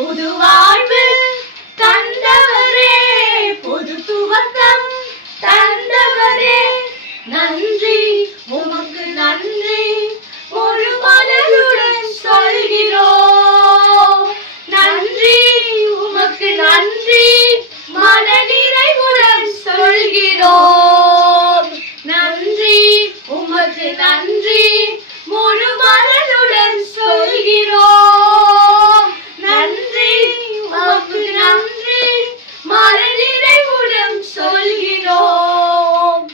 புது வாழ்வு தந்தவரே, புது துவக்கம் தந்தவரே, நன்றி உமக்கு நன்றி முழு மனதுடன் சொல்கிறோம். நன்றி உமக்கு நன்றி மன நிறைவுடன் சொல்கிறோம். நன்றி உமக்கு நன்றி முழு மனதுடன் சொல்கிறோம். நன்றி உமக்கு நன்றி மன நிறைவுடன் சொல்கிறோம்.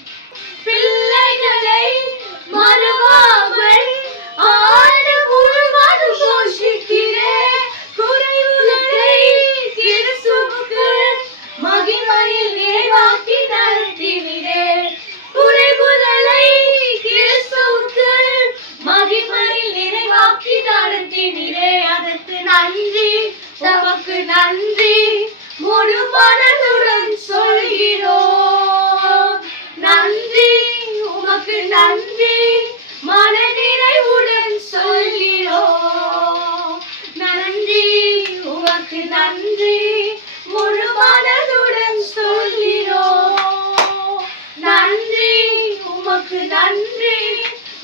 பிள்ளைகளை மறவாமல் ஆண்டு முழுவதும் போஷிக்கிறேன். குறைவுகளை கிறிஸ்துவுக்கு மகிமையில் நிறைவாக்கி நடத்தினீரே. குறைவுகளை கிறிஸ்துவுக்கு மகிமையில் நிறைவாக்கி நடத்தினீரே. அதற்கு நன்றி உமக்கு நன்றி முழு மனதுடன் சொல்கிறோம். நன்றி உமக்கு நன்றி மன நிறைவுடன் சொல்கிறோம். நன்றி உமக்கு நன்றி முழு மனதுடன் சொல்கிறோம். நன்றி உமக்கு நன்றி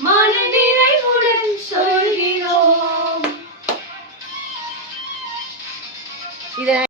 மன நிறைவுடன் சொல்கிறோம்.